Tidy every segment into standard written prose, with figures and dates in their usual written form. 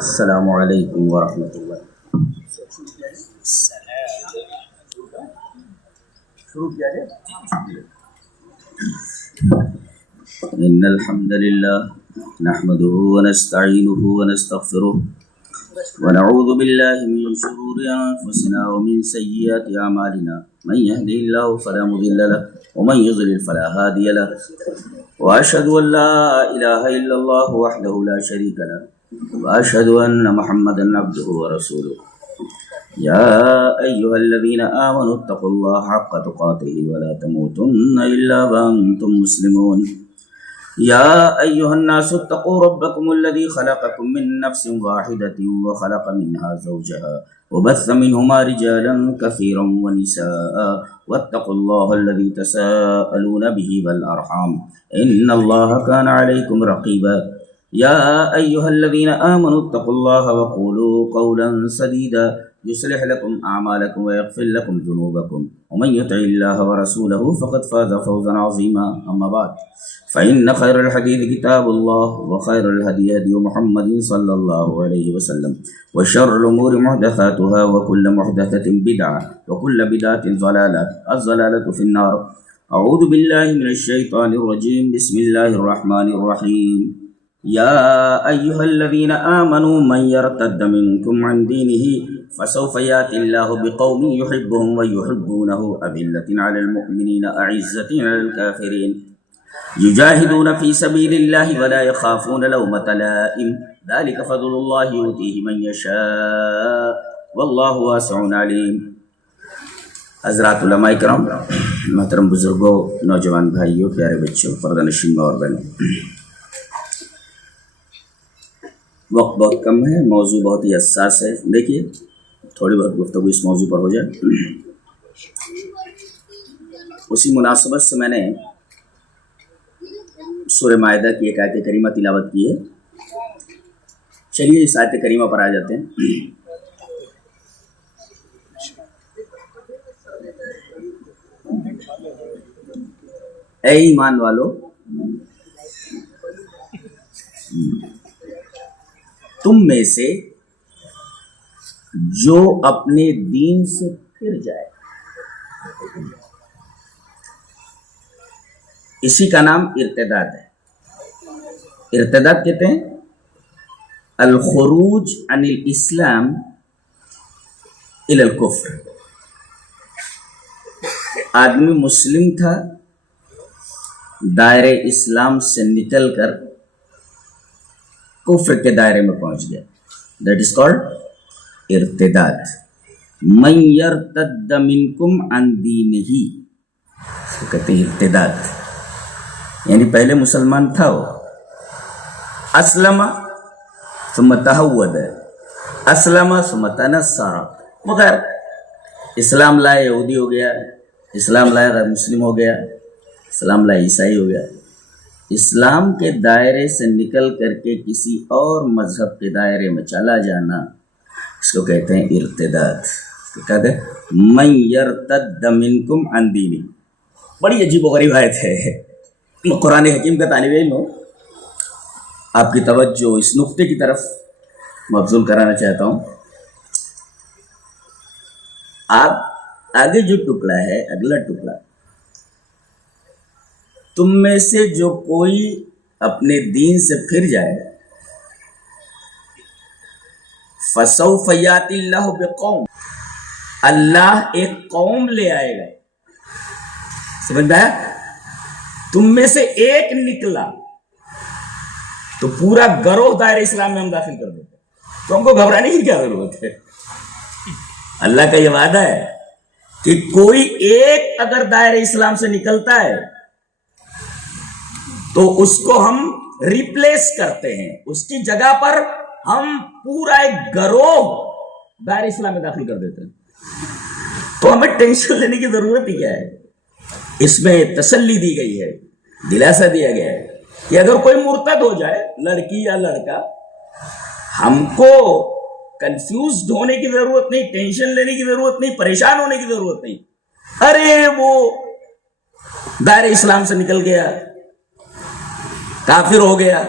السلام علیکم ورحمۃ اللہ. ان الحمد للہ نحمده ونستعینه ونستغفره ونعوذ باللہ من شرور انفسنا ومن سیئات اعمالنا من يهده الله فلا مضل له ومن يضلل فلا هادي له واشهد ان لا اله الا الله وحده لا شريك له واشهد ان محمدا عبده ورسوله. يا ايها الذين امنوا اتقوا الله حق تقاته ولا تموتن الا وانتم مسلمون. يا ايها الناس اتقوا ربكم الذي خلقكم من نفس واحدة وخلق منها زوجها وبث منهما رجالا كثيرا ونساء واتقوا الله الذي تساءلون به والارحام ان الله كان عليكم رقيبا. يا أيها الذين آمنوا اتقوا الله وقولوا قولا سديدا يصلح لكم أعمالكم ويغفر لكم ذنوبكم ومن يطع الله ورسوله فقد فاز فوزا عظيما. أما بعد فإن خير الحديث كتاب الله وخير الهدي هدي محمد صلى الله عليه وسلم وشر الأمور محدثاتها وكل محدثة بدعة وكل بدعة ضلالة الضلالة في النار. أعوذ بالله من الشيطان الرجيم. بسم الله الرحمن الرحيم. يا أيها الذين آمنوا من يرتد منكم عن دينه فسوف يأتي الله بقوم يحبهم ويحبونه أذلة على المؤمنين أعزة على الكافرين يجاهدون في سبيل الله ولا يخافون لومة لائم ذلك فضل الله يؤتيه من يشاء والله واسع عليم. حضرات علماء کرام، محترم بزرگوں، نوجوان بھائیوں، پیارے بچوں، پردہ نشین ماں اور بہنوں، وقت بہت کم ہے، موضوع بہت ہی حساس ہے. دیکھیے تھوڑی بہت گفتگو اس موضوع پر ہو جائے. اسی مناسبت سے میں نے سورہ مائدہ کی ایک آیت کریمہ تلاوت کی ہے. چلیے اس آیت کریمہ پر آ جاتے ہیں. اے ایمان والو، تم میں سے جو اپنے دین سے پھر جائے، اسی کا نام ارتداد ہے. ارتداد کہتے ہیں الخروج عن الاسلام الى الکفر. آدمی مسلم تھا، دائرے اسلام سے نکل کر کفر کے دائرے میں پہنچ گیا. دیٹ از کالڈ ارتداد. من یرتد منکم عن دینہ، کہتے ہیں ارتداد. یعنی پہلے مسلمان تھا، وہ اسلم ثم تحود، اسلم ثم تنصر وغیرہ. اسلام لائے یہودی ہو گیا، اسلام لائے غیر مسلم ہو گیا، اسلام لائے عیسائی ہو گیا. اسلام کے دائرے سے نکل کر کے کسی اور مذہب کے دائرے میں چلا جانا، اس کو کہتے ہیں ارتداد. کہتے ہیں من یرتد منکم عن دینہ. بڑی عجیب و غریب آیت ہے. قرآن حکیم کا طالب علم ہو، آپ کی توجہ اس نقطے کی طرف مبذول کرانا چاہتا ہوں. آپ آگے جو ٹکڑا ہے، اگلا ٹکڑا، تم میں سے جو کوئی اپنے دین سے پھر جائے، فسوف یاتی اللہ بقوم، اللہ ایک قوم لے آئے گا. سمجھ میں آیا؟ تم میں سے ایک نکلا تو پورا گروہ دائرہ اسلام میں ہم داخل کر دیتے. تو ہم کو گھبرانے کی کیا ضرورت ہے؟ اللہ کا یہ وعدہ ہے کہ کوئی ایک اگر دائرہ اسلام سے نکلتا ہے تو اس کو ہم ریپلیس کرتے ہیں، اس کی جگہ پر ہم پورا ایک گروہ دائرہ اسلام میں داخل کر دیتے ہیں. تو ہمیں ٹینشن لینے کی ضرورت ہی کیا ہے؟ اس میں تسلی دی گئی ہے، دلاسا دیا گیا ہے کہ اگر کوئی مرتد ہو جائے، لڑکی یا لڑکا، ہم کو کنفیوزڈ ہونے کی ضرورت نہیں، ٹینشن لینے کی ضرورت نہیں، پریشان ہونے کی ضرورت نہیں. ارے وہ دائرہ اسلام سے نکل گیا، کافر ہو گیا،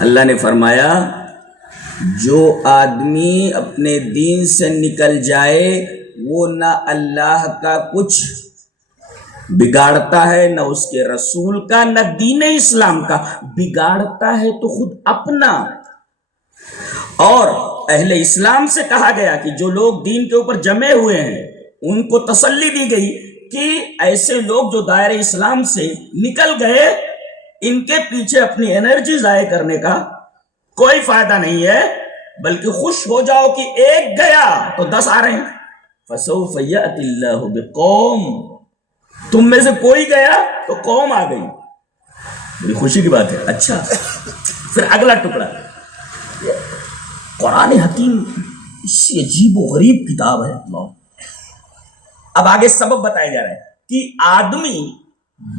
اللہ نے فرمایا جو آدمی اپنے دین سے نکل جائے وہ نہ اللہ کا کچھ بگاڑتا ہے، نہ اس کے رسول کا، نہ دین اسلام کا، بگاڑتا ہے تو خود اپنا۔ اور اہل اسلام سے کہا گیا کہ جو لوگ دین کے اوپر جمے ہوئے ہیں ان کو تسلی دی گئی کہ ایسے لوگ جو دائرہ اسلام سے نکل گئے ان کے پیچھے اپنی انرجی ضائع کرنے کا کوئی فائدہ نہیں ہے، بلکہ خوش ہو جاؤ کہ ایک گیا تو 10 آ رہے ہیں۔ فَسَوْفَ يَأْتِ اللَّهُ بِقَوْمٍ، تم میں سے کوئی گیا تو قوم آ گئی، بڑی خوشی کی بات ہے۔ اچھا پھر اگلا ٹکڑا، قرآن حکیم اسی عجیب و غریب کتاب ہے۔ اللہ اب آگے سبب بتایا جا رہا ہے کہ آدمی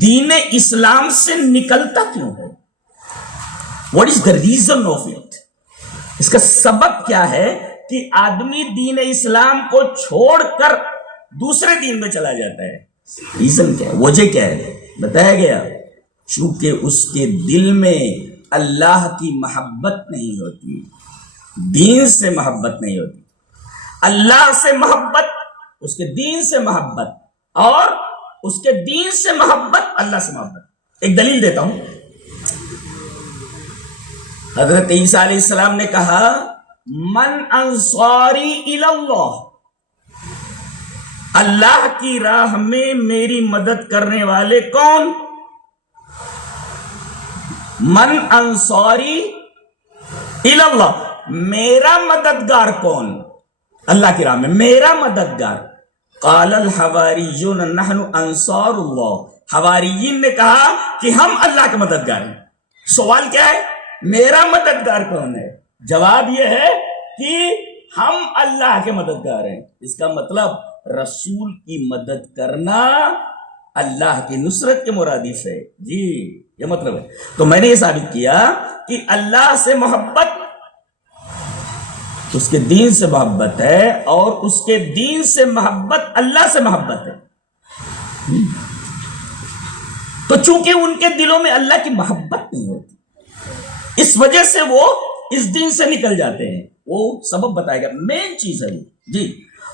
دین اسلام سے نکلتا کیوں ہے، what is the reason of it, اس کا سبب کیا ہے کہ آدمی دین اسلام کو چھوڑ کر دوسرے دین میں چلا جاتا ہے۔ ریزن کیا ہے، وجہ کیا ہے، بتایا گیا چونکہ اس کے دل میں اللہ کی محبت نہیں ہوتی، دین سے محبت نہیں ہوتی، اللہ سے محبت، اس کے دین سے محبت، اور اس کے دین سے محبت اللہ سے محبت۔ ایک دلیل دیتا ہوں، حضرت عیسیٰ علیہ السلام نے کہا من انصاری الی اللہ، اللہ کی راہ میں میری مدد کرنے والے کون؟ من انصاری الی اللہ، میرا مددگار کون؟ اللہ کی راہ میں میرا مددگار۔ قال الحواریون نحن انصار اللہ، حواریین نے کہا کہ ہم اللہ کے مددگار ہیں۔ سوال کیا ہے، میرا مددگار کون ہے؟ جواب یہ ہے کہ ہم اللہ کے مددگار ہیں۔ اس کا مطلب رسول کی مدد کرنا اللہ کی نصرت کے مرادف ہے، جی یہ مطلب ہے۔ تو میں نے یہ ثابت کیا کہ اللہ سے محبت اس کے دین سے محبت ہے، اور اس کے دین سے محبت اللہ سے محبت ہے۔ تو چونکہ ان کے دلوں میں اللہ کی محبت نہیں ہوتی، اس وجہ سے وہ اس دین سے نکل جاتے ہیں۔ وہ سبب بتائے گا، مین چیز ہے جی۔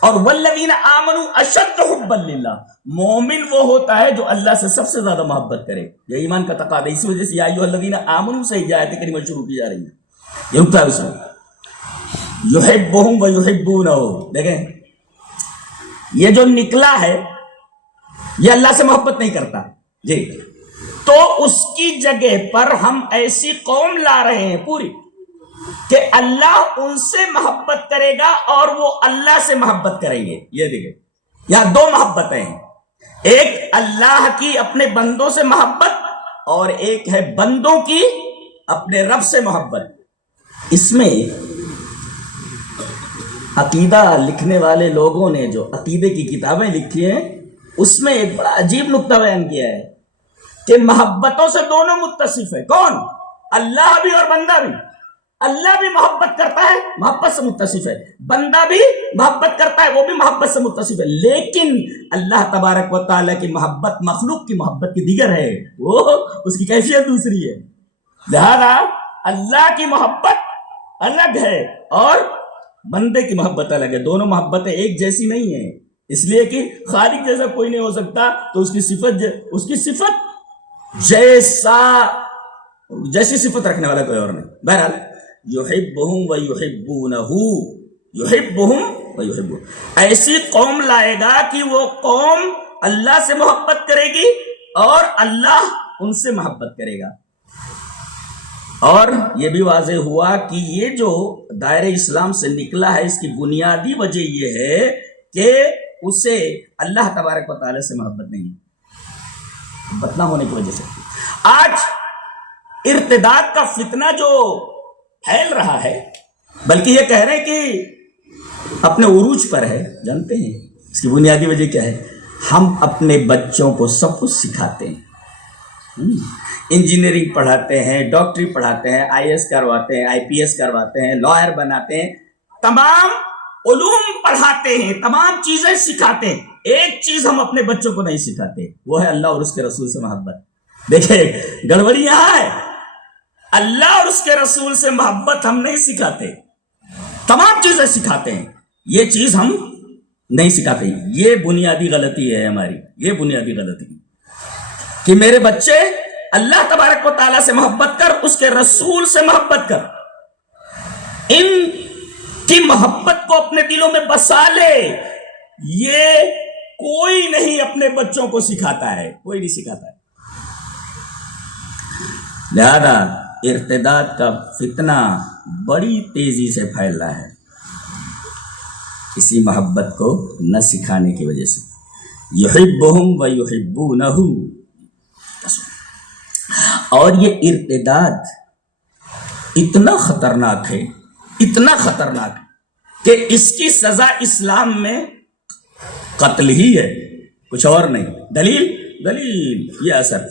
اور والذین آمنوا اشد حبا للہ، مومن وہ ہوتا ہے جو اللہ سے سب سے زیادہ محبت کرے، یہ ایمان کا تقاضا ہے۔ اس وجہ سے یا ایھا الذین آمنوا سے یہ آیت کریمہ شروع کی جا رہی ہے۔ یہ نقطہ ہے اس میں، یحبہم ویحبونہ، دیکھیں یہ جو نکلا ہے یہ اللہ سے محبت نہیں کرتا جی، تو اس کی جگہ پر ہم ایسی قوم لا رہے ہیں پوری کہ اللہ ان سے محبت کرے گا اور وہ اللہ سے محبت کریں گے۔ یہ دیکھیں یہاں دو محبتیں ہیں، ایک اللہ کی اپنے بندوں سے محبت، اور ایک ہے بندوں کی اپنے رب سے محبت۔ اس میں عقیدہ لکھنے والے لوگوں نے جو عقیدے کی کتابیں لکھی ہیں اس میں ایک بڑا عجیب نقطہ بیان کیا ہے کہ محبتوں سے دونوں متصف ہے، کون؟ اللہ بھی اور بندہ بھی۔ اللہ بھی محبت کرتا ہے، محبت سے متصف ہے، بندہ بھی محبت کرتا ہے، وہ بھی محبت سے متصف ہے، لیکن اللہ تبارک و تعالیٰ کی محبت مخلوق کی محبت کی دیگر ہے، وہ اس کی کیفیت دوسری ہے۔ لہذا اللہ کی محبت الگ ہے اور بندے کی محبت الگ ہے، دونوں محبتیں ایک جیسی نہیں ہیں، اس لیے کہ خالق جیسا کوئی نہیں ہو سکتا، تو اس کی صفت جیسی صفت رکھنے والا کوئی اور نہیں۔ بہرحال یحبہم ویحبونہ، یحبہم ویحبونہ، ایسی قوم لائے گا کہ وہ قوم اللہ سے محبت کرے گی اور اللہ ان سے محبت کرے گا۔ اور یہ بھی واضح ہوا کہ یہ جو دائرہ اسلام سے نکلا ہے اس کی بنیادی وجہ یہ ہے کہ اسے اللہ تبارک و تعالیٰ سے محبت نہیں ہے، محبت نہ ہونے کی وجہ سے۔ آج ارتداد کا فتنہ جو پھیل رہا ہے، بلکہ یہ کہہ رہے ہیں کہ اپنے عروج پر ہے، جانتے ہیں اس کی بنیادی وجہ کیا ہے؟ ہم اپنے بچوں کو سب کچھ سکھاتے ہیں، انجینئرنگ پڑھاتے ہیں، ڈاکٹری پڑھاتے ہیں، IAS کرواتے ہیں، IPS کرواتے ہیں، لائر بناتے ہیں، تمام علوم پڑھاتے ہیں، تمام چیزیں سکھاتے ہیں، ایک چیز ہم اپنے بچوں کو نہیں سکھاتے، وہ ہے اللہ اور اس کے رسول سے محبت۔ دیکھیں گڑبڑی یہاں ہے، اللہ اور اس کے رسول سے محبت ہم نہیں سکھاتے، تمام چیزیں سکھاتے ہیں، یہ چیز ہم نہیں سکھاتے۔ یہ بنیادی غلطی ہے ہماری، یہ بنیادی غلطی کہ میرے بچے اللہ تبارک و تعالیٰ سے محبت کر، اس کے رسول سے محبت کر، ان کی محبت کو اپنے دلوں میں بسا لے۔ یہ کوئی نہیں اپنے بچوں کو سکھاتا ہے، کوئی نہیں سکھاتا ہے۔ لہذا ارتداد کا فتنہ بڑی تیزی سے پھیل رہا ہے، اسی محبت کو نہ سکھانے کی وجہ سے۔ یحبہم و یحبونہ، اور یہ ارتداد اتنا خطرناک ہے، اتنا خطرناک ہے کہ اس کی سزا اسلام میں قتل ہی ہے، کچھ اور نہیں۔ دلیل یہ اثر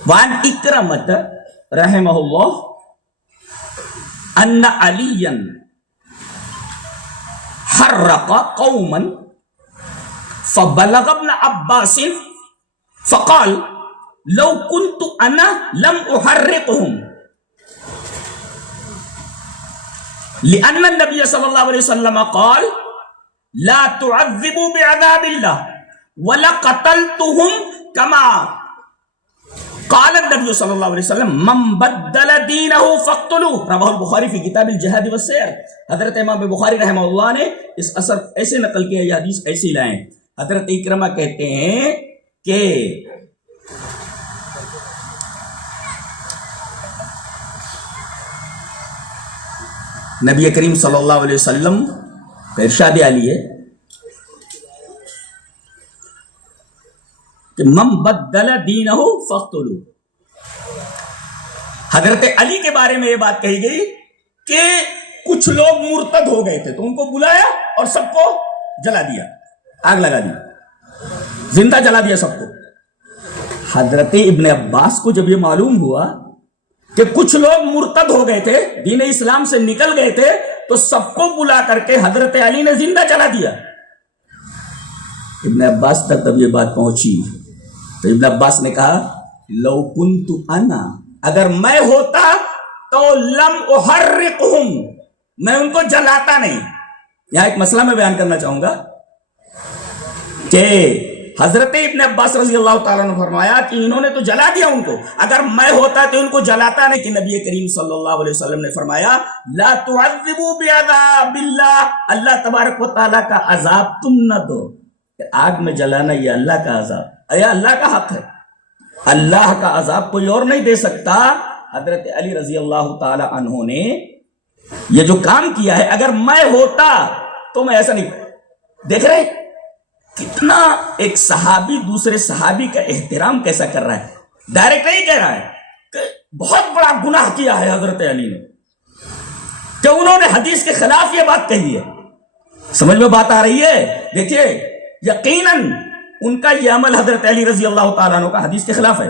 وان اکرمت رحمہ اللہ ان علیا حرق قوما فبلغ ابن عباس فقال لو كنت انا لم احرقهم لان النبي صلى الله عليه وسلم قال لا تعذبوا بعذاب الله ولا قتلتهم كما قال النبي صلى الله عليه وسلم من بدل دينه فاقتلوه، رواه البخاری فی کتاب الجہاد والسیر۔ حضرت امام بخاری رحمہ اللہ نے اس اثر ایسے نقل کیا، یہ حدیث ایسی لائیں۔ حضرت اکرمہ کہتے ہیں کہ نبی کریم صلی اللہ علیہ وسلم کا ارشاد علی ہے کہ من بدل دینہ فاقتلوہ۔ حضرت علی کے بارے میں یہ بات کہی گئی کہ کچھ لوگ مرتد ہو گئے تھے تو ان کو بلایا اور سب کو جلا دیا، آگ لگا دی، زندہ جلا دیا سب کو۔ حضرت ابن عباس کو جب یہ معلوم ہوا کہ کچھ لوگ مرتد ہو گئے تھے، دین اسلام سے نکل گئے تھے، تو سب کو بلا کر کے حضرت علی نے زندہ جلا دیا۔ ابن عباس تک تب یہ بات پہنچی تو ابن عباس نے کہا لو کنت انا، اگر میں ہوتا تو لم احرقہم، میں ان کو جلاتا نہیں۔ یہاں ایک مسئلہ میں بیان کرنا چاہوں گا کہ حضرت ابن عباس رضی اللہ تعالیٰ نے فرمایا کہ انہوں نے تو جلا دیا ان کو، اگر میں ہوتا تو ان کو جلاتا نہیں۔ کہ نبی کریم صلی اللہ علیہ وسلم نے فرمایا لا تعذبوا بعذاب اللہ، اللہ تبارک و تعالیٰ کا عذاب تم نہ دو۔ آگ میں جلانا یہ اللہ کا عذاب، یہ اللہ کا حق ہے، اللہ کا عذاب کوئی اور نہیں دے سکتا۔ حضرت علی رضی اللہ تعالی عنہ نے یہ جو کام کیا ہے، اگر میں ہوتا تو میں ایسا نہیں۔ دیکھ رہے کتنا ایک صحابی دوسرے صحابی کا احترام کیسا کر رہا ہے، ڈائریکٹ نہیں کہہ رہا ہے کہ بہت بڑا گناہ کیا ہے حضرت علی نے کہ انہوں نے حدیث کے خلاف یہ بات کہی ہے۔ سمجھ میں بات آ رہی ہے؟ دیکھیے یقیناً ان کا یہ عمل حضرت علی رضی اللہ تعالیٰ عنہ کا حدیث کے خلاف ہے،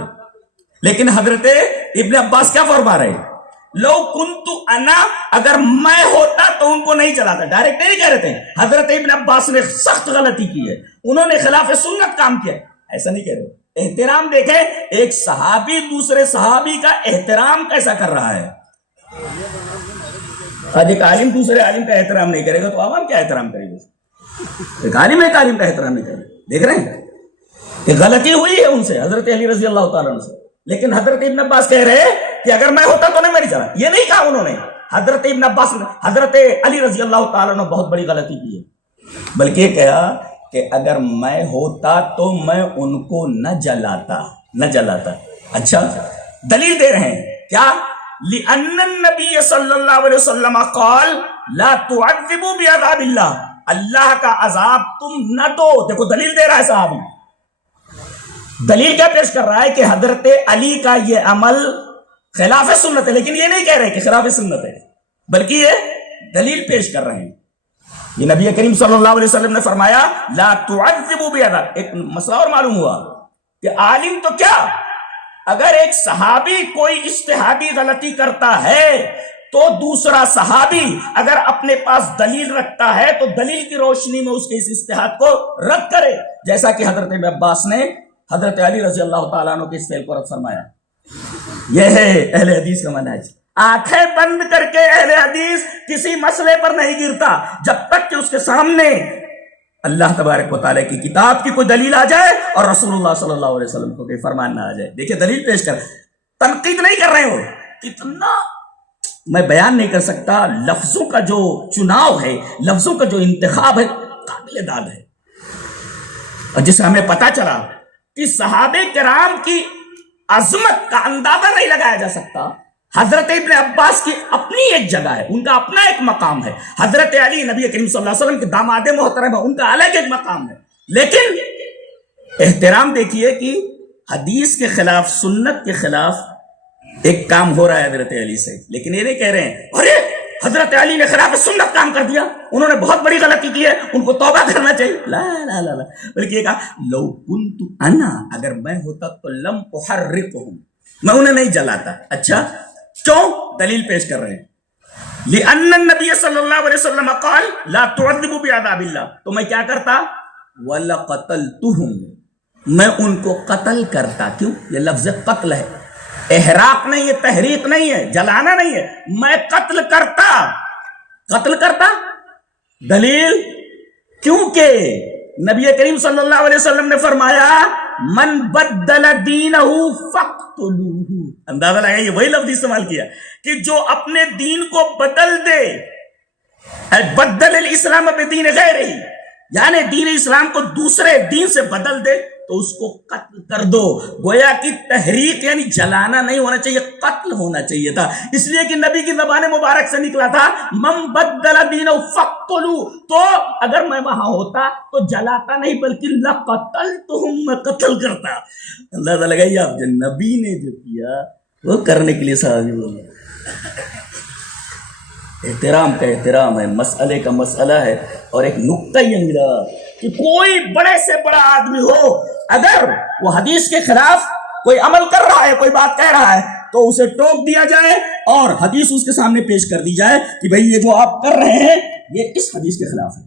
لیکن حضرت ابن عباس کیا فرما رہے ہیں لو کنت انا، اگر میں ہوتا تو ان کو نہیں جلاتا۔ ڈائریکٹ نہیں کہہ رہے تھے، حضرت ابن عباس نے سخت غلطی کی ہے، انہوں نے خلاف سنت کام کیا، ایسا نہیں کہہ رہے۔ احترام دیکھیں، ایک صحابی دوسرے صحابی کا احترام کیسا کر رہا ہے۔ آج ایک عالم دوسرے عالم کا احترام نہیں کرے گا تو عوام کیا احترام کرے گا؟ ایک عالم ایک عالم کا احترام نہیں کرے گا۔ دیکھ رہے ہیں کہ غلطی ہوئی ہے ان سے، حضرت علی رضی اللہ تعالیٰ عنہ سے، لیکن حضرت ابن عباس کہہ رہے کہ اگر میں ہوتا تو نہیں میری جلا۔ یہ نہیں کہا انہوں نے، حضرت ابن عباس نے، حضرت علی رضی اللہ تعالیٰ عنہ بہت بڑی غلطی کی ہے، بلکہ یہ کہا کہ اگر میں ہوتا تو میں ان کو نہ جلاتا۔ اچھا دلیل دے رہے ہیں کیا؟ لِأَنَّ النَّبِيَّ صلی اللہ علیہ وسلم قال لا تعذبوا بعذاب اللہ، اللہ کا عذاب تم نہ دو۔ دیکھو دلیل دے رہا ہے صحابی، دلیل کیا پیش کر رہا ہے کہ حضرت علی کا یہ عمل خلاف سنت ہے، لیکن یہ نہیں کہہ رہے کہ خلاف سنت ہے، بلکہ یہ دلیل پیش کر رہے ہیں۔ یہ نبی کریم صلی اللہ علیہ وسلم نے فرمایا لا تعذبوا بعذاب۔ ایک مسئلہ اور معلوم ہوا کہ عالم تو کیا، اگر ایک صحابی کوئی اجتہادی غلطی کرتا ہے تو دوسرا صحابی اگر اپنے پاس دلیل رکھتا ہے تو دلیل کی روشنی میں اس کے اس اجتہاد کو رد کرے، جیسا کہ حضرت ابن عباس نے حضرت علی رضی اللہ تعالیٰ عنہ کے اس فعل کو رد فرمایا۔ یہ ہے اہل حدیث کا منہج۔ آنکھیں بند کر کے اہل حدیث کسی مسئلے پر نہیں گرتا جب تک کہ اس کے سامنے اللہ تبارک و تعالیٰ کی کتاب کی کوئی دلیل آ جائے اور رسول اللہ صلی اللہ علیہ وسلم کو کوئی فرمان نہ آ جائے. دیکھیں دلیل پیش کر، تنقید نہیں کر رہے ہو. کتنا میں بیان نہیں کر سکتا، لفظوں کا جو چناؤ ہے، لفظوں کا جو انتخاب ہے قابل داد ہے. اور جس سے ہمیں پتا چلا کہ صحابہ کرام کی عظمت کا اندازہ نہیں لگایا جا سکتا. حضرت ابن عباس کی اپنی ایک جگہ ہے، ان کا اپنا ایک مقام ہے. حضرت علی نبی کریم صلی اللہ علیہ وسلم کے داماد محترم ہے، ان کا الگ ایک مقام ہے. لیکن احترام دیکھیے کہ حدیث کے خلاف، سنت کے خلاف ایک کام ہو رہا ہے حضرت علی سے، لیکن یہ نہیں کہہ رہے ہیں ارے حضرت علی نے خلاف سنت کام کر دیا، انہوں نے بہت بڑی غلطی کی ہے، ان کو توبہ کرنا چاہیے. لا لا لا لا، بلکہ یہ کہا لو کنت انا، اگر میں ہوتا تو لم احرقهم، میں انہیں نہیں جلاتا. اچھا کیوں؟ دلیل پیش کر رہے ہیں لأن النبی صلی اللہ علیہ وسلم قال لا تعذبوا بعذاب اللہ، تو میں کیا کرتا؟ وَلَقَتَلْتُهُمْ، میں ان کو قتل کرتا. کیوں؟ یہ لفظ قتل ہے، احراق نہیں ہے، تحریق نہیں ہے، جلانا نہیں ہے. میں قتل کرتا. قتل کرتا دلیل کیونکہ نبی کریم صلی اللہ علیہ وسلم نے فرمایا من بدل دینہ فقتلوہ. اندازہ لگائیے وہی لفظ استعمال کیا کہ جو اپنے دین کو بدل دے، بدل الاسلام بدین غیرہ، یعنی دین اسلام کو دوسرے دین سے بدل دے تو اس کو قتل کر دو. گویا کہ تحریق یعنی جلانا نہیں ہونا چاہیے، قتل ہونا چاہیے تھا. اس لیے کہ نبی کی زبان مبارک سے نکلا تھا من بدل دینہ فقتلوہ. تو اگر میں وہاں ہوتا تو جلاتا نہیں بلکہ لقتلتہم، میں قتل کرتا. اندازہ لگائیے آپ، جو نبی نے جو کیا وہ کرنے کے لیے صحابی بولے. احترام کا احترام ہے، مسئلے کا مسئلہ ہے. اور ایک نقطہ یہ ملا کہ کوئی بڑے سے بڑا آدمی ہو، اگر وہ حدیث کے خلاف کوئی عمل کر رہا ہے، کوئی بات کہہ رہا ہے، تو اسے ٹوک دیا جائے اور حدیث اس کے سامنے پیش کر دی جائے کہ بھئی یہ جو آپ کر رہے ہیں یہ اس حدیث کے خلاف ہے،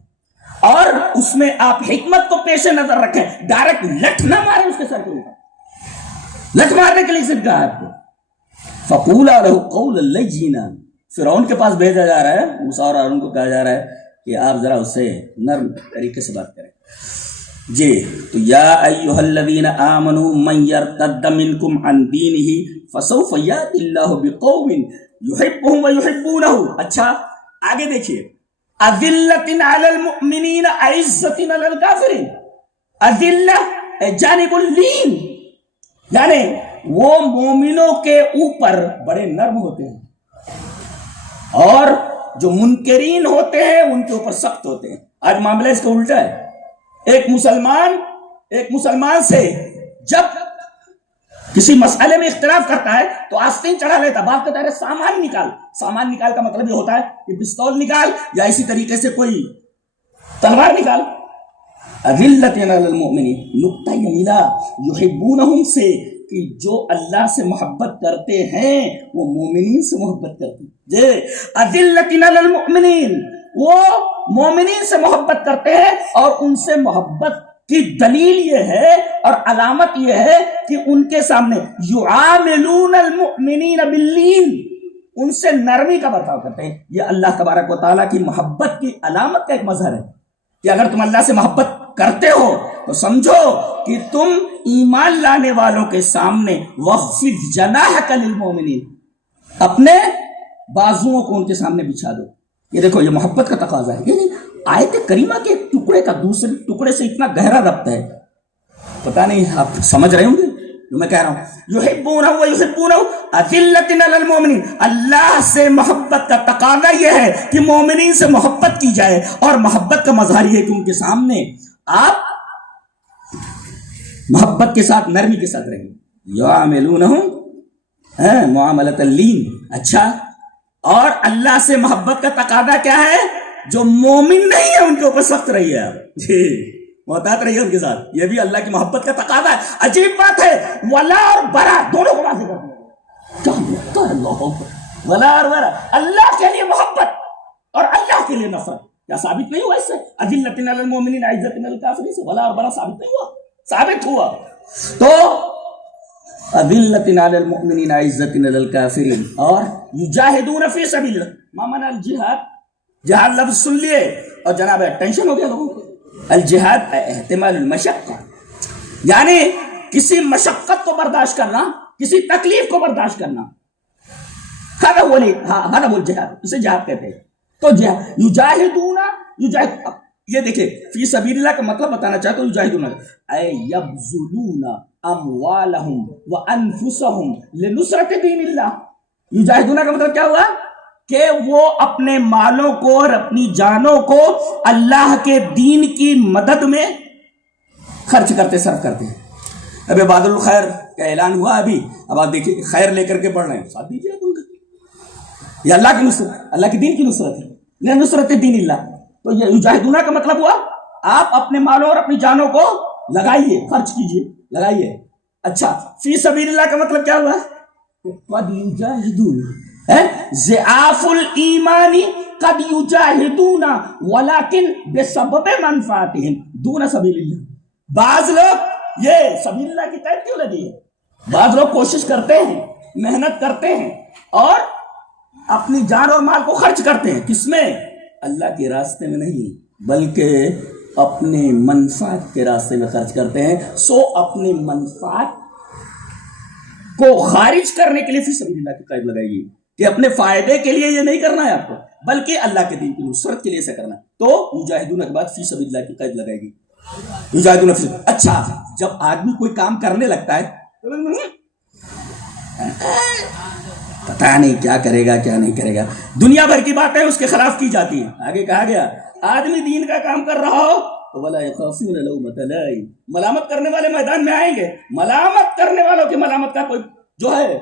اور اس میں آپ حکمت کو پیش نظر رکھیں. ڈائریکٹ لٹ نہ مارے اس کے سر کے اوپر، لٹ مارنے کے لیے صرف کہا آپ کو فَقُولَا لَهُ قَوْلًا لَيِّنًا. فرعون کے پاس بھیجا جا رہا ہے، موسیٰ اور ہارون کو کہا جا رہا ہے کہ آپ ذرا اس سے نرم طریقے سے بات کریں. جی تو یا ایھا الذین آمنوا من یرتد منکم عن دینہ فسوف یأتی اللہ بقوم یحبهم ویحبونہ. اچھا آگے دیکھیے، اذلۃ علی المؤمنین اعزۃ علی الکافرین. اذلہ جانب اللین، یعنی وہ مومنوں کے اوپر بڑے نرم ہوتے ہیں اور جو منکرین ہوتے ہیں ان کے اوپر سخت ہوتے ہیں. آج معاملہ اس کا الٹا ہے. ایک مسلمان سے جب کسی مسئلے میں اختلاف کرتا ہے تو آستین چڑھا لیتا، بات کرتا ہے سامان نکال. سامان نکال کا مطلب یہ ہوتا ہے کہ پستول نکال یا اسی طریقے سے کوئی تلوار نکال. اذلۃ علی المؤمنین، نقطہ یہ ملا یحبونہم سے کہ جو اللہ سے محبت کرتے ہیں وہ مومنین سے محبت کرتے ہیں. جی اذلۃ علی المؤمنین، وہ مومنین سے محبت کرتے ہیں اور ان سے محبت کی دلیل یہ ہے اور علامت یہ ہے کہ ان کے سامنے یعاملون المؤمنین باللین، ان سے نرمی کا برتاؤ کرتے ہیں. یہ اللہ تبارک و تعالیٰ کی محبت کی علامت کا ایک مظہر ہے کہ اگر تم اللہ سے محبت کرتے ہو تو سمجھو کہ تم ایمان لانے والوں کے سامنے وخفض جناحک للمؤمنین، اپنے بازوؤں کو ان کے سامنے بچھا دو. یہ دیکھو یہ محبت کا تقاضا ہے. یعنی آیت کریمہ کے ایک ٹکڑے کا دوسرے ٹکڑے سے اتنا گہرا ربط ہے، پتہ نہیں آپ سمجھ رہے ہوں گے جو میں کہہ رہا ہوں. یحبونہ و یحبونہ اذلۃ علی المؤمنین، اللہ سے محبت کا تقاضا یہ ہے کہ مومنین سے محبت کی جائے، اور محبت کا مظہر یہ ہے کہ ان کے سامنے آپ محبت کے ساتھ، نرمی کے ساتھ رہیں. یعاملونہم معاملۃ اللین. اچھا، اور اللہ سے محبت کا تقاضا کیا ہے؟ جو مومن نہیں ہے ان کے اوپر سخت رہیے آپ، جی محتاط رہیے ان کے ساتھ. یہ بھی اللہ کی محبت کا تقاضا ہے. عجیب بات ہے، ولا اور برا دونوں کو واضح کرتے ہیں. ولا اور برا، اللہ کے لیے محبت اور اللہ کے لیے نفرت. کیا ثابت نہیں ہوا اس سے؟ اذلۃ علی المؤمنین اعزۃ علی الکافرین سے ولا اور برا ثابت نہیں ہوا؟ ثابت ہوا. تو اذلۃ علی المؤمنین عزۃ علی الکافرین، اور یجاہدون فی سبیل اللہ۔ ما معنی الجہاد؟ جہاد لفظ سن لیے اور جناب ٹینشن ہو گیا لوگوں کو۔ الجہاد احتمال المشقہ، یعنی کسی مشقت کو برداشت کرنا، کسی تکلیف کو برداشت کرنا، ہذا وہ الجہاد، اسے جہاد کہتے ہیں۔ تو یجاہدون، یہ دیکھیں فی سبیل اللہ کا مطلب بتانا چاہتا ہوں، یجاہدون اے یبذلون اموالہم وانفسہم لنصرت دین اللہ۔ یجاہدون کا مطلب کیا ہوا کہ وہ اپنے مالوں کو اور اپنی جانوں کو اللہ کے دین کی مدد میں خرچ کرتے، صرف کرتے ہیں۔ اب عباد الخیر کا اعلان ہوا ابھی، اب آپ دیکھیے خیر لے کر کے پڑھ رہے ہیں، ساتھ دیجیے آپ ان کا، یہ اللہ کی نصرت، اللہ کے دین کی نصرت ہے، نصرت دین اللہ۔ تو یہ یجاہدون کا مطلب ہوا آپ اپنے مالوں اور اپنی جانوں کو لگائیے، خرچ کیجیے، لگائیے۔ اچھا، فی سبیل اللہ کا مطلب کیا ہوا؟ قد یجاہدون، ضعاف الایمان قد یجاہدون ولکن بسبب منفعتہم دون سبیل اللہ۔ بعض لوگ یہ سبیل اللہ کی قید کیوں لگی ہے؟ بعض لوگ کوشش کرتے ہیں، محنت کرتے ہیں اور اپنی جان اور مال کو خرچ کرتے ہیں، کس میں؟ اللہ کے راستے میں نہیں، بلکہ اپنے منفعت کے راستے میں خرچ کرتے ہیں۔ سو اپنے منفعت کو خارج کرنے کے لیے فی سبیل اللہ کی قید لگائیے، کہ اپنے فائدے کے لیے یہ نہیں کرنا ہے آپ کو، بلکہ اللہ کے دین کی نصرت کے لیے ایسا کرنا ہے۔ تو مجاہدون کے بعد فی سبیل اللہ کی قید لگائے گی، مجاہدون فی۔ اچھا، جب آدمی کوئی کام کرنے لگتا ہے پتہ نہیں کیا کرے گا کیا نہیں کرے گا، دنیا بھر کی باتیں اس کے خلاف کی جاتی ہیں۔ آگے کہا گیا آدمی دین کا کام کر رہا ہو تو ولا یخافون لومۃ لائم، ملامت کرنے والے میدان میں آئیں گے، ملامت کرنے والوں کی ملامت کا کوئی جو ہے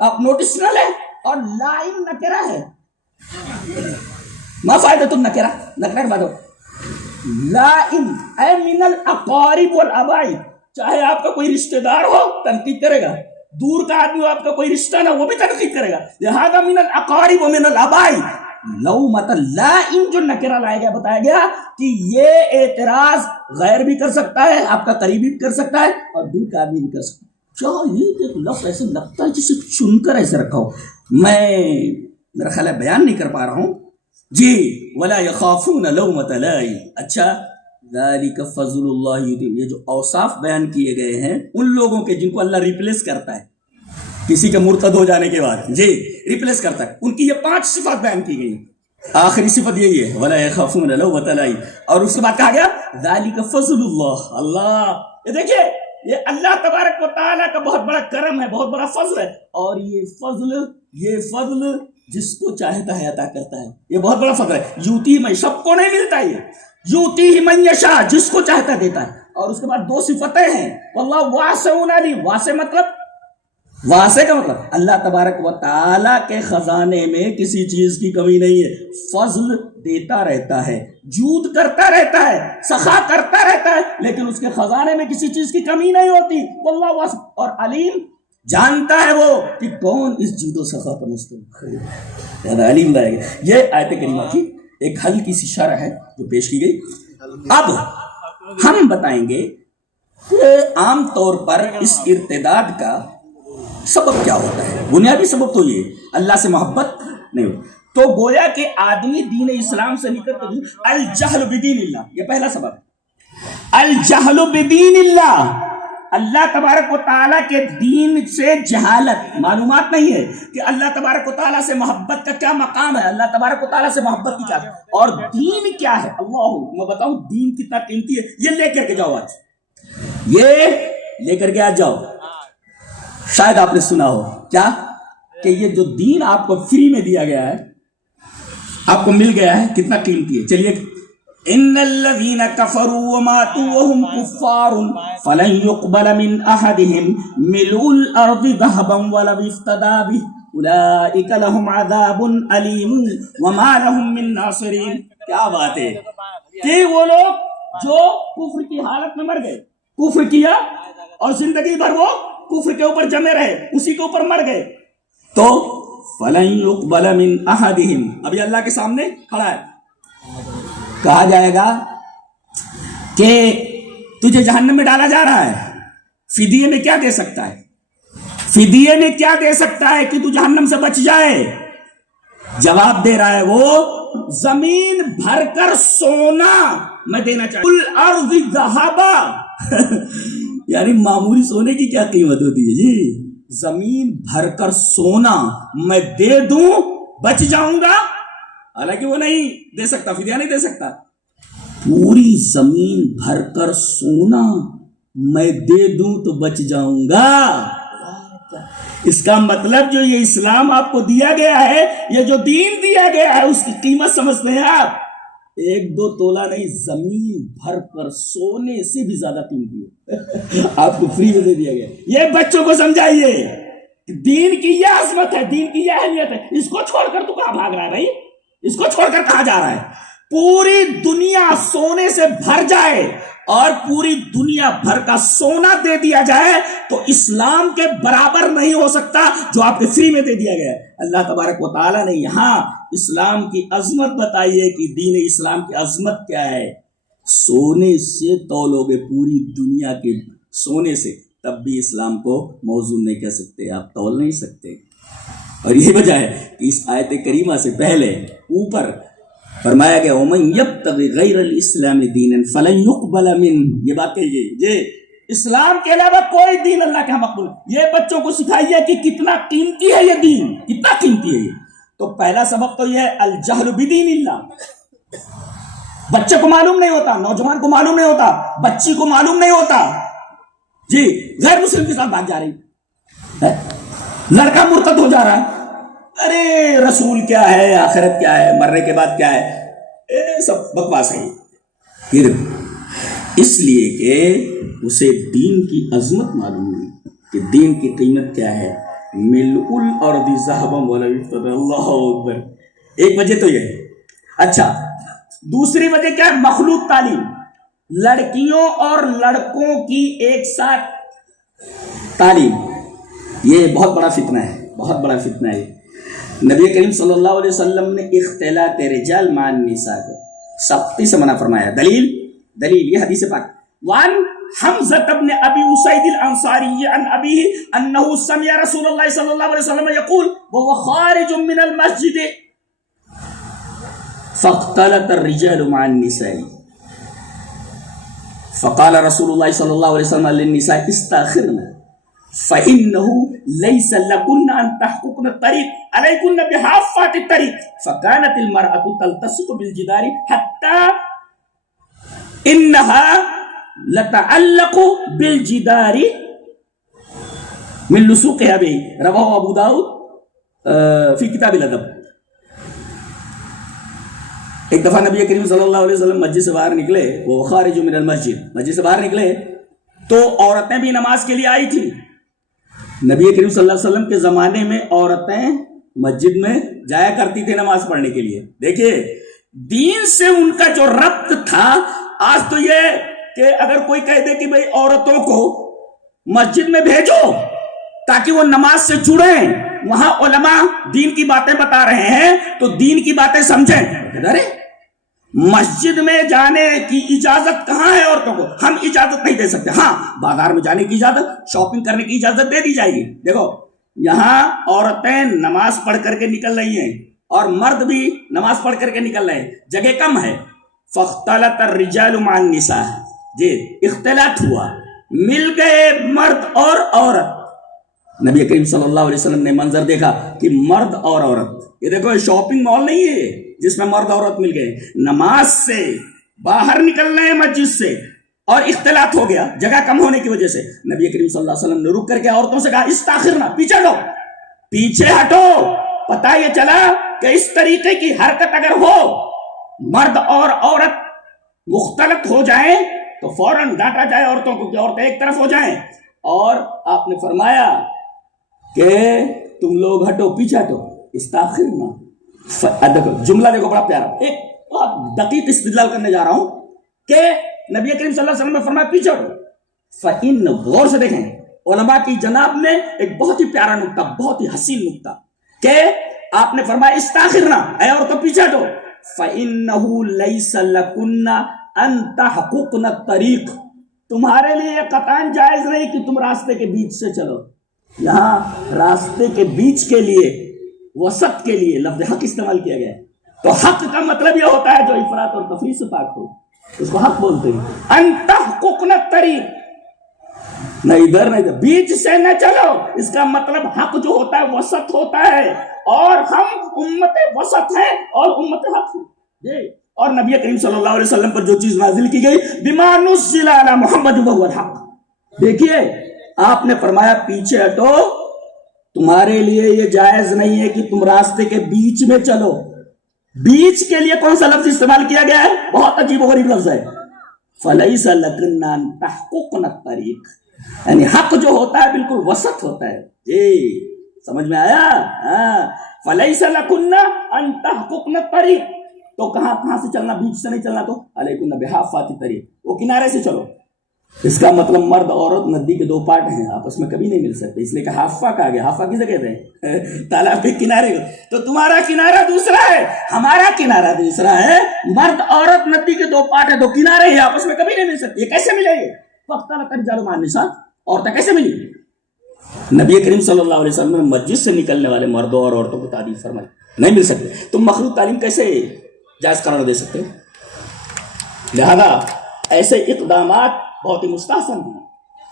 آپ نوٹس نہ لیں۔ اور لائم نکرہ ہے، ما فائدۃ النکرہ، نکرہ کے بعد لائم اے من الاقارب والابائد، چاہے آپ کا کوئی رشتہ دار ہو تنقید کرے گا، دور کا آدمی ہو آپ کا کوئی رشتہ نہ وہ بھی تنقید کرے گا، لہذا من الاقارب ومن الابائد لومۃ لائم جو نکرہ لایا گیا، بتایا گیا کہ یہ اعتراض غیر بھی کر سکتا ہے، آپ کا قریبی بھی کر سکتا ہے اور دور کا آدمی بھی کر سکتا ہے۔ کیا یہ ایک لفظ ایسے لگتا ہے جسے چن کر ایسے رکھا ہو، میں میرا خیال ہے بیان نہیں کر پا رہا ہوں جی۔ ولا یخافون لومۃ لائم، اچھا، ذالک فضل اللہ یؤتیہ، یہ جو اوصاف بیان کیے گئے ہیں ان لوگوں کے جن کو اللہ ریپلیس کرتا ہے کسی کے مرتد ہو جانے کے بعد، جی ریپلیس کرتا ہے، ان کی یہ 5 صفات بیان کی گئی ہیں۔ آخری صفت یہی ہے ولا یخافون لومۃ لائم، اور اس کے بعد کہا گیا ذالک فضل اللہ، اللہ، یہ دیکھیے یہ اللہ تبارک و تعالیٰ کا بہت بڑا کرم ہے، بہت بڑا فضل ہے، اور یہ فضل جس کو چاہتا ہے عطا کرتا ہے، یہ بہت بڑا فضل ہے۔ یوتی میں سب کو نہیں ملتا، یہ یوتی ہی من یشاء، جس کو چاہتا دیتا ہے۔ اور اس کے بعد 2 صفتیں ہیں، واللہ واسع علیم، واسع مطلب، واسع کا مطلب اللہ تبارک و تعالیٰ کے خزانے میں کسی چیز کی کمی نہیں ہے، فضل دیتا رہتا ہے، جود کرتا رہتا ہے، سخا کرتا رہتا ہے، لیکن اس کے خزانے میں کسی چیز کی کمی نہیں ہوتی۔ واللہ واسع، اور علیم، جانتا ہے وہ کہ کون اس جود و سخا کا مستحق ہے، علیم لائے گا۔ یہ آیت کریمہ کی ایک ہلکی سی شرح ہے جو پیش کی گئی۔ اب ہم بتائیں گے کہ عام طور پر اس ارتداد کا سبب کیا ہوتا ہے۔ بنیادی سبب تو یہ اللہ سے محبت نہیں ہوتی، تو گویا کہ آدمی دین اسلام سے نکل کر الجہل بدین اللہ، یہ پہلا سبب ہے، الجہل بدین اللہ، اللہ تبارک و تعالیٰ کے دین سے جہالت، معلومات نہیں ہے کہ اللہ تبارک و تعالیٰ سے محبت کا کیا مقام ہے، اللہ تبارک و تعالیٰ سے محبت کی کیا ہے، اور دین کیا ہے۔ اللہ، میں بتاؤں دین کتنا قیمتی ہے، یہ لے کر کے جاؤ، آج یہ لے کر کے آج جاؤ۔ شاید آپ نے سنا ہو کیا کہ یہ جو دین آپ کو فری میں دیا گیا ہے، آپ کو مل گیا ہے، کتنا قیمتی ہے۔ چلیے، ان الذين كفروا وماتوا وهم كفار فلن يقبل من احدهم ملء الارض ذهبا ولو افتدى به اولئك لهم عذاب الیم وما لهم من ناصرین۔ کیا بات ہے کہ وہ لوگ جو کفر کی حالت میں مر گئے، کفر کیا اور زندگی بھر وہ کفر کے اوپر جمے رہے، اسی کے اوپر مر گئے، تو فلن يقبل من احدهم، ابھی اللہ کے سامنے کھڑا ہے، کہا جائے گا کہ تجھے جہنم میں ڈالا جا رہا ہے، فدیے میں کیا دے سکتا ہے؟ فدیے میں کیا دے سکتا ہے کہ تو جہنم سے بچ جائے؟ جواب دے رہا ہے وہ زمین بھر کر سونا میں دینا چاہتا ہوں. الارض ذہبا یعنی معمولی سونے کی کیا قیمت ہوتی ہے جی؟ زمین بھر کر سونا میں دے دوں بچ جاؤں گا. حالانکہ وہ نہیں دے سکتا، فدیہ نہیں دے سکتا. پوری زمین بھر کر سونا میں دے دوں تو بچ جاؤں گا. اس کا مطلب جو یہ اسلام آپ کو دیا گیا ہے، یہ جو دین دیا گیا ہے، اس کی قیمت سمجھتے ہیں آپ؟ 1-2 تولہ نہیں، زمین بھر کر سونے سے بھی زیادہ قیمتی ہے. آپ کو فری میں دے دیا گیا. یہ بچوں کو سمجھائیے دین کی یہ عظمت ہے، دین کی یہ اہمیت ہے. اس کو چھوڑ کر تو کہاں بھاگ رہا ہے بھائی؟ اس کو چھوڑ کر کہاں جا رہا ہے؟ پوری دنیا سونے سے بھر جائے اور پوری دنیا بھر کا سونا دے دیا جائے تو اسلام کے برابر نہیں ہو سکتا جو آپ کے فری میں دے دیا گیا ہے. اللہ تبارک و تعالیٰ نے یہاں اسلام کی عظمت بتائی ہے کہ دین اسلام کی عظمت کیا ہے. سونے سے تولو گے پوری دنیا کے سونے سے، تب بھی اسلام کو موزون نہیں کہہ سکتے، آپ تول نہیں سکتے. اور یہ وجہ ہے کہ اس آیت کریمہ سے پہلے اوپر فرمایا گیا وَمَن يَبْتَغِ غَيْرَ الْإِسْلَامِ دِينًا فَلَن يُقْبَلَ مِنْهُ. یہ بات کہی گئی یہ اسلام کے علاوہ کوئی دین اللہ کے ہاں مقبول. یہ بچوں کو سکھائیے کہ کتنا قیمتی ہے یہ دین، کتنا قیمتی ہے یہ. تو پہلا سبق تو یہ ہے الجہل بدین اللہ. بچے کو معلوم نہیں ہوتا، نوجوان کو معلوم نہیں ہوتا، بچی کو معلوم نہیں ہوتا جی غیر مسلم کے ساتھ بھاگ جا رہی، لڑکا مرتد ہو جا رہا ہے. ارے رسول کیا ہے، آخرت کیا ہے، مرنے کے بعد کیا ہے، سب بکواس ہے. پھر اس لیے کہ اسے دین کی عظمت معلوم نہیں کہ دین کی قیمت کیا ہے. ملء الارض ذهبا ولا يفتدى. اللہ اکبر. ایک وجہ تو یہ ہے. اچھا دوسری وجہ کیا ہے؟ مخلوط تعلیم. لڑکیوں اور لڑکوں کی ایک ساتھ تعلیم، یہ بہت بڑا فتنہ ہے، بہت بڑا فتنہ ہے. نبی کریم صلی اللہ علیہ وسلم نے اختلاط رجال مع النساء کو سختی سے منع فرمایا. دلیل یہ حدیث پاک. وان حمزہ بن ابی اسید الانصاری عن ابیہ انه سمع رسول اللہ صلی اللہ علیہ وسلم یقول وهو خارج من المسجد فاختلط الرجال مع النساء فقال رسول اللہ صلی اللہ علیہ وسلم للنساء استاخرنا فإنه ليس لكن أن تحققن الطريق عليكن بحافات الطريق. فكانت المرأة تلتصق بالجدار حتى إنها لتعلق بالجدار من لصوقها به. رواه أبو داود في كتاب الأدب. ایک دفعہ نبی کریم صلی اللہ علیہ وسلم مسجد سے باہر نکلے، وہ خارج من المسجد، مسجد سے باہر نکلے تو عورتیں بھی نماز کے لیے آئی تھی. نبی کریم صلی اللہ علیہ وسلم کے زمانے میں عورتیں مسجد میں جایا کرتی تھی نماز پڑھنے کے لیے. دیکھیے دین سے ان کا جو ربط تھا. آج تو یہ کہ اگر کوئی کہہ دے کہ بھئی عورتوں کو مسجد میں بھیجو تاکہ وہ نماز سے جڑیں، وہاں علماء دین کی باتیں بتا رہے ہیں تو دین کی باتیں سمجھیں. ارے مسجد میں جانے کی اجازت کہاں ہے عورتوں کو؟ ہم اجازت نہیں دے سکتے. ہاں بازار میں جانے کی اجازت، شاپنگ کرنے کی اجازت دے دی جائے گی. دیکھو یہاں عورتیں نماز پڑھ کر کے نکل رہی ہیں اور مرد بھی نماز پڑھ کر کے نکل رہے ہیں، جگہ کم ہے. فاختلط الرجال مع النساء. جی اختلاط ہوا، مل گئے مرد اور عورت. نبی کریم صلی اللہ علیہ وسلم نے منظر دیکھا کہ مرد اور عورت، یہ دیکھو شاپنگ مال نہیں ہے جس میں مرد عورت مل گئے، نماز سے باہر نکل رہے ہیں مسجد سے اور اختلاط ہو گیا جگہ کم ہونے کی وجہ سے. نبی کریم صلی اللہ علیہ وسلم نے رک کر کے عورتوں سے کہا استاخرنا، پیچھے ہٹو، پیچھے ہٹو. پتہ یہ چلا کہ اس طریقے کی حرکت اگر ہو، مرد اور عورت مختلط ہو جائیں تو فوراً ڈانٹا جائے عورتوں کو کہ عورتیں ایک طرف ہو جائیں. اور آپ نے فرمایا کہ تم لوگ ہٹو، پیچھے ہٹو، استاخرنا. دیکھو جملہ دیکھو بڑا پیارا، ایک بہت دقیق استدلال کرنے جا رہا ہوں کہ نبی کریم صلی اللہ علیہ وسلم نے فرمایا پیچھے ہٹو. فإن، غور سے دیکھیں علماء کی جناب نے ایک بہت ہی پیارا نقطہ، بہت ہی حسین نقطہ کہ آپ نے فرمایا استاخرنا، اے عورتوں پیچھے ہٹو. فإنه ليس لكن أن تحققن الطريق. تمہارے لیے یہ قطعاً جائز نہیں کہ تم راستے کے بیچ سے چلو. یہاں راستے کے بیچ کے لیے، وسط کے لیے لفظ حق استعمال کیا گیا ہے۔ تو حق کا مطلب یہ ہوتا ہے جو افراط اور تفریط سے پاک ہو، اس کو حق بولتے ہیں۔ ان تحققنا الطریق، نہ ادھر نہ ادھر، بیچ سے نہ چلو، اس کا مطلب حق جو ہوتا ہے وسط ہوتا ہے، اور ہم امت وسط ہیں اور امت حق ہے۔ اور نبی کریم صلی اللہ علیہ وسلم پر جو چیز نازل کی گئی، بما نزل علی محمد وهو الحق، دیکھیے آپ نے فرمایا پیچھے ہٹو، تمہارے لیے یہ جائز نہیں ہے کہ تم راستے کے بیچ میں چلو۔ بیچ کے لیے کون سا لفظ استعمال کیا گیا ہے؟ بہت عجیب و غریب لفظ ہے، فَلَيْسَ لَكُنَّ أَن تَحْقُقْنَ الطَّرِيقَ، یعنی حق جو ہوتا ہے بالکل وسط ہوتا ہے۔ جی سمجھ میں آیا؟ فَلَيْسَ لَكُنَّ أَن تَحْقُقْنَ الطَّرِيقَ، تو کہاں سے چلنا؟ بیچ سے نہیں چلنا، تو عَلَيْكُنَّ بِحَافَّةِ الطَّرِيقِ، وہ کنارے سے چلو۔ اس کا مطلب مرد عورت ندی کے دو پارٹ ہیں، آپس میں کبھی نہیں مل سکتے، اس لیے کہ حافہ کہا گیا۔ حافہ کسے کہتے ہیں؟ تالاب کے کنارے کو۔ تو تمہارا کنارہ دوسرا ہے، ہمارا کنارہ دوسرا ہے۔ مرد عورت ندی کے دو پارٹ ہیں، دو کنارے ہیں، آپس میں کبھی نہیں مل سکتے، یہ کیسے ملے گے؟ فَاخْتَلَطَ الرِّجَالُ مَعَ النِّسَاءِ، عورتیں کیسے ملی؟ نبی کریم صلی اللہ علیہ وسلم نے مسجد سے نکلنے والے مردوں اور عورتوں کو تعلیم فرمائی، نہیں مل سکتے۔ تم مخلوق تعلیم کیسے جائز قرار دے سکتے؟ لہذا ایسے اقدامات بہت ہی مستحسن ہیں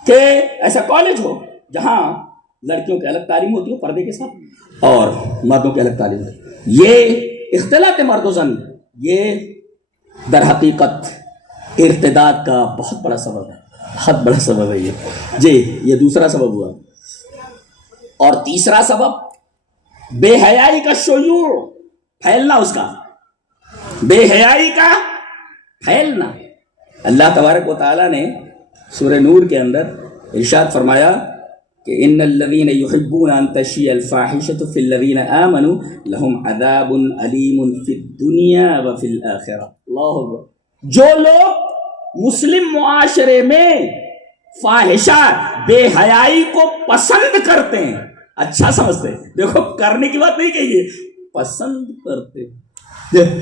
کہ ایسا کالج ہو جہاں لڑکیوں کی الگ تعلیم ہوتی ہو پردے کے ساتھ، اور مردوں کی الگ تعلیم ہوتی۔ یہ اختلاط مرد و زن، یہ در حقیقت ارتداد کا بہت بڑا سبب ہے، بہت بڑا سبب ہے یہ۔ جی یہ دوسرا سبب ہوا۔ اور تیسرا سبب بے حیائی کا شیوع، پھیلنا، اس کا بے حیائی کا پھیلنا۔ اللہ تبارک و تعالیٰ نے سورہ نور کے اندر ارشاد فرمایا کہ ان الذین یحبون ان تشیع الفاحشۃ فی الذین آمنوا لہم عذاب علیم فی الدنیا وفی الآخرہ۔ اللہ اکبر۔ جو لوگ مسلم معاشرے میں فاحشہ، بے حیائی کو پسند کرتے ہیں، اچھا سمجھتے ہیں، دیکھو کرنے کی بات نہیں کہیے، پسند کرتے ہیں،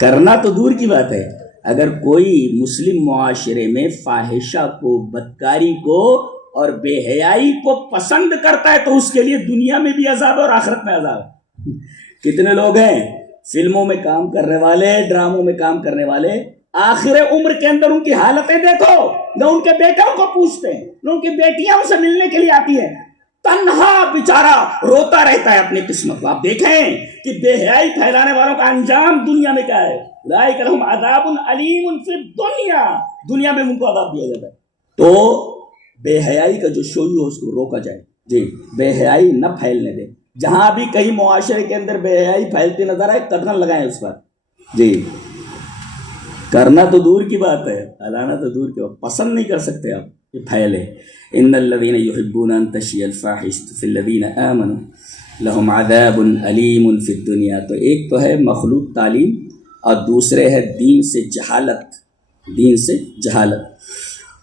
کرنا تو دور کی بات ہے، اگر کوئی مسلم معاشرے میں فاحشہ کو، بدکاری کو اور بے حیائی کو پسند کرتا ہے تو اس کے لیے دنیا میں بھی عذاب اور آخرت میں عذاب ہے۔ کتنے لوگ ہیں فلموں میں کام کرنے والے، ڈراموں میں کام کرنے والے، آخر عمر کے اندر ان کی حالتیں دیکھو، نہ ان کے بیٹوں کو پوچھتے ہیں، نہ ان کی بیٹیاں ان سے ملنے کے لیے آتی ہیں، تنہا بیچارہ روتا رہتا ہے اپنی قسمت کو۔ آپ دیکھیں کہ بے حیائی پھیلانے والوں کا انجام دنیا میں کیا ہے؟ اولئک لہم عذاب علیم فی الدنیا، دنیا میں ان کو عذاب دیا جاتا ہے۔ تو بے حیائی کا جو شیوع اس کو روکا جائے، جی بے حیائی نہ پھیلنے دیں۔ جہاں بھی کہیں معاشرے کے اندر بے حیائی پھیلتی نظر آئے قدغن لگائیں اس پر، جی کرنا تو دور کی بات ہے، ہلانا تو دور کی بات، پسند نہیں کر سکتے آپ کہ پھیلے۔ ان الذین یحبون ان تشیع الفاحشۃ فی الذین آمنوا لہم عذاب علیم فی الدنیا۔ تو ایک تو ہے مخلوق تعلیم، اور دوسرے ہے دین سے جہالت، دین سے جہالت،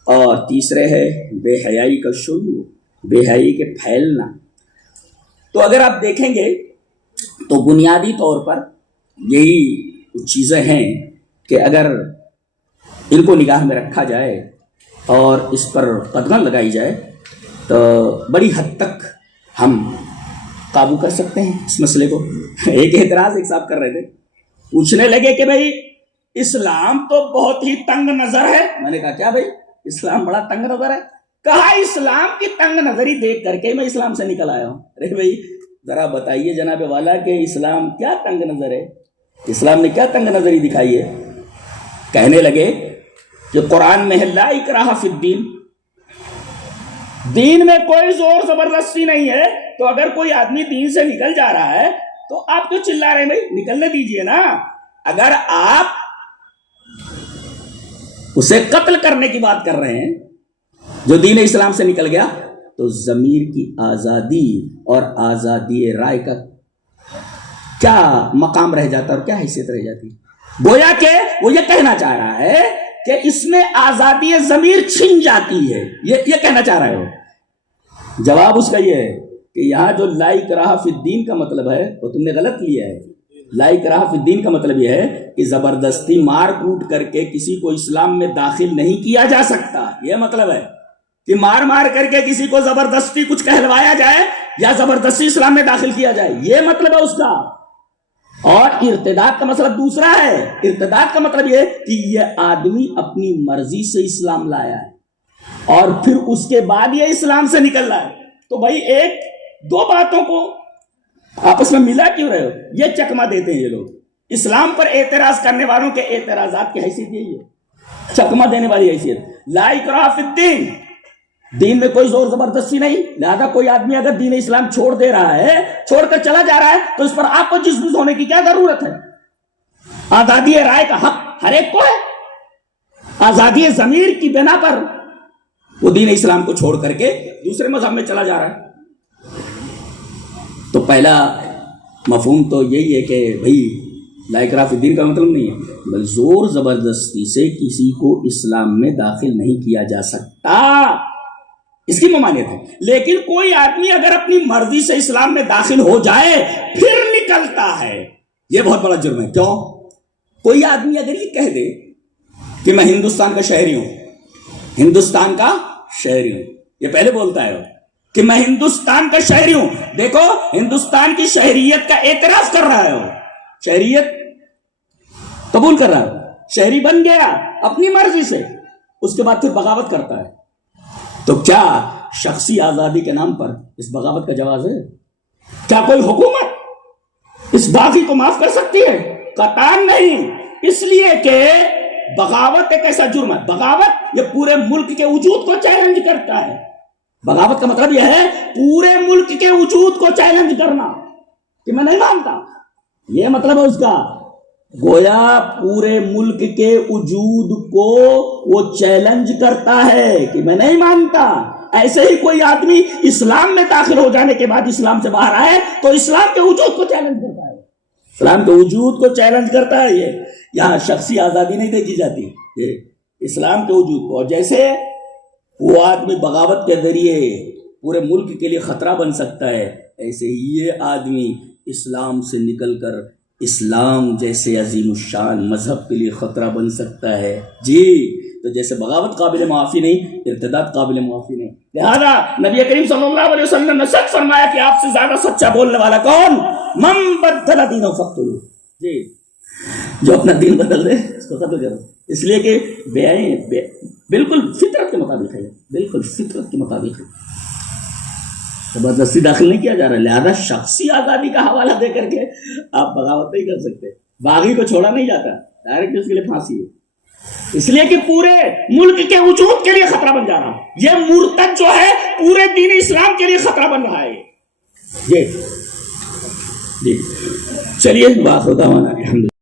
اور تیسرے ہے بے حیائی کا شیوع، بے حیائی کے پھیلنا۔ تو اگر آپ دیکھیں گے تو بنیادی طور پر یہی چیزیں ہیں کہ اگر ان کو نگاہ میں رکھا جائے اور اس پر قدغن لگائی جائے تو بڑی حد تک ہم قابو کر سکتے ہیں اس مسئلے کو۔ ایک اعتراض ایک صاحب کر رہے تھے، پوچھنے لگے کہ بھائی اسلام تو بہت ہی تنگ نظر ہے۔ میں نے کہا کیا بھائی اسلام بڑا تنگ نظر ہے؟ کہا اسلام کی تنگ نظری دیکھ کر کے میں اسلام سے نکل آیا ہوں۔ ارے بھائی ذرا بتائیے جناب والا کہ اسلام کیا تنگ نظر ہے، اسلام نے کیا تنگ نظری دکھائی ہے؟ کہنے لگے کہ قرآن میں ہے لا اکراہ فی الدین، دین میں کوئی زور زبردستی نہیں ہے، تو اگر کوئی آدمی دین سے نکل جا رہا ہے تو آپ کیوں چلا رہے ہیں بھائی؟ نکلنے دیجئے نا۔ اگر آپ اسے قتل کرنے کی بات کر رہے ہیں جو دین اسلام سے نکل گیا، تو ضمیر کی آزادی اور آزادی رائے کا کیا مقام رہ جاتا اور کیا حیثیت رہ جاتی؟ گویا کہ وہ یہ کہنا چاہ رہا ہے کہ اس میں آزادی ضمیر چھن جاتی ہے، یہ کہنا چاہ رہا ہے وہ۔ جواب اس کا یہ ہے کہ یہاں جو لا اکراہ فی الدین کا مطلب ہے وہ تم نے غلط لیا ہے۔ لا اکراہ فی الدین کا مطلب یہ ہے کہ زبردستی مار کوٹ کر کے کسی کو اسلام میں داخل نہیں کیا جا سکتا، یہ مطلب ہے۔ کہ مار مار کر کے کسی کو زبردستی کچھ کہلوایا جائے یا زبردستی اسلام میں داخل کیا جائے، یہ مطلب ہے اس کا۔ اور ارتداد کا مطلب دوسرا ہے۔ ارتداد کا مطلب یہ کہ یہ آدمی اپنی مرضی سے اسلام لایا ہے اور پھر اس کے بعد یہ اسلام سے نکل رہا ہے۔ تو بھائی ایک دو باتوں کو آپس میں ملا کیوں رہے ہو؟ یہ چکما دیتے ہیں یہ لوگ۔ اسلام پر اعتراض کرنے والوں کے اعتراضات کی حیثیت یہی ہے، چکما دینے والی حیثیت۔ لا اکراہ فی الدین، دین میں کوئی زور زبردستی نہیں، لہذا کوئی آدمی اگر دین اسلام چھوڑ دے رہا ہے، چھوڑ کر چلا جا رہا ہے، تو اس پر آپ کو جسمس ہونے کی کیا ضرورت ہے؟ آزادی رائے کا حق ہر ایک کو ہے۔ آزادی ضمیر کی بنا پر وہ دین اسلام کو چھوڑ کر کے دوسرے مذہب میں چلا جا رہا ہے۔ تو پہلا مفہوم تو یہی ہے کہ بھائی لا اکراہ فی الدین کا مطلب نہیں ہے بل زور زبردستی سے کسی کو اسلام میں داخل نہیں کیا جا سکتا، اس کی ممانعت ہے۔ لیکن کوئی آدمی اگر اپنی مرضی سے اسلام میں داخل ہو جائے پھر نکلتا ہے، یہ بہت بڑا جرم ہے۔ کیوں؟ کوئی آدمی اگر یہ کہہ دے کہ میں ہندوستان کا شہری ہوں، ہندوستان کا شہری ہوں، یہ پہلے بولتا ہے کہ میں ہندوستان کا شہری ہوں، دیکھو ہندوستان کی شہریت کا اعتراف کر رہا ہے، وہ شہریت قبول کر رہا ہے، شہری بن گیا اپنی مرضی سے، اس کے بعد پھر بغاوت کرتا ہے۔ تو کیا شخصی آزادی کے نام پر اس بغاوت کا جواز ہے؟ کیا کوئی حکومت اس باغی کو معاف کر سکتی ہے؟ قطعاً نہیں، اس لیے کہ بغاوت ایک ایسا جرم ہے، بغاوت یہ پورے ملک کے وجود کو چیلنج کرتا ہے۔ بغاوت کا مطلب یہ ہے پورے ملک کے وجود کو چیلنج کرنا کہ میں نہیں مانتا، یہ مطلب ہے اس کا۔ گویا پورے ملک کے وجود کو وہ چیلنج کرتا ہے کہ میں نہیں مانتا۔ ایسے ہی کوئی آدمی اسلام میں داخل ہو جانے کے بعد اسلام سے باہر آئے تو اسلام کے وجود کو چیلنج کرتا ہے، اسلام کے وجود کو چیلنج کرتا ہے۔ یہ یہاں شخصی آزادی نہیں دیکھی جاتی، یہ اسلام کے وجود کو۔ اور جیسے وہ آدمی بغاوت کے ذریعے پورے ملک کے لیے خطرہ بن سکتا ہے، ایسے ہی یہ آدمی اسلام سے نکل کر اسلام جیسے عظیم الشان مذہب کے لیے خطرہ بن سکتا ہے۔ جی تو جیسے بغاوت قابل معافی نہیں، ارتداد قابل معافی نہیں۔ لہذا نبی کریم صلی اللہ علیہ وسلم نے سچ فرمایا کہ آپ سے زیادہ سچا بولنے والا کون؟ من بدل دینہ فاقتلوہ، جی جو اپنا دین بدل دے اس کو قتل کرو، اس لیے کہ بالکل فطرت کے مطابق ہے، بالکل فطرت کے مطابق ہے، زبردستی داخل نہیں کیا جا رہا۔ لہذا شخصی آزادی کا حوالہ دے کر کے آپ بغاوت نہیں کر سکتے، باغی کو چھوڑا نہیں جاتا، ڈائریکٹ اس کے لیے پھانسی ہے، اس لیے کہ پورے ملک کے وجود کے لیے خطرہ بن جا رہا۔ یہ مرتد جو ہے پورے دین اسلام کے لیے خطرہ بن رہا ہے۔ جی چلیے بات ہوتا ہمارا الحمدللہ۔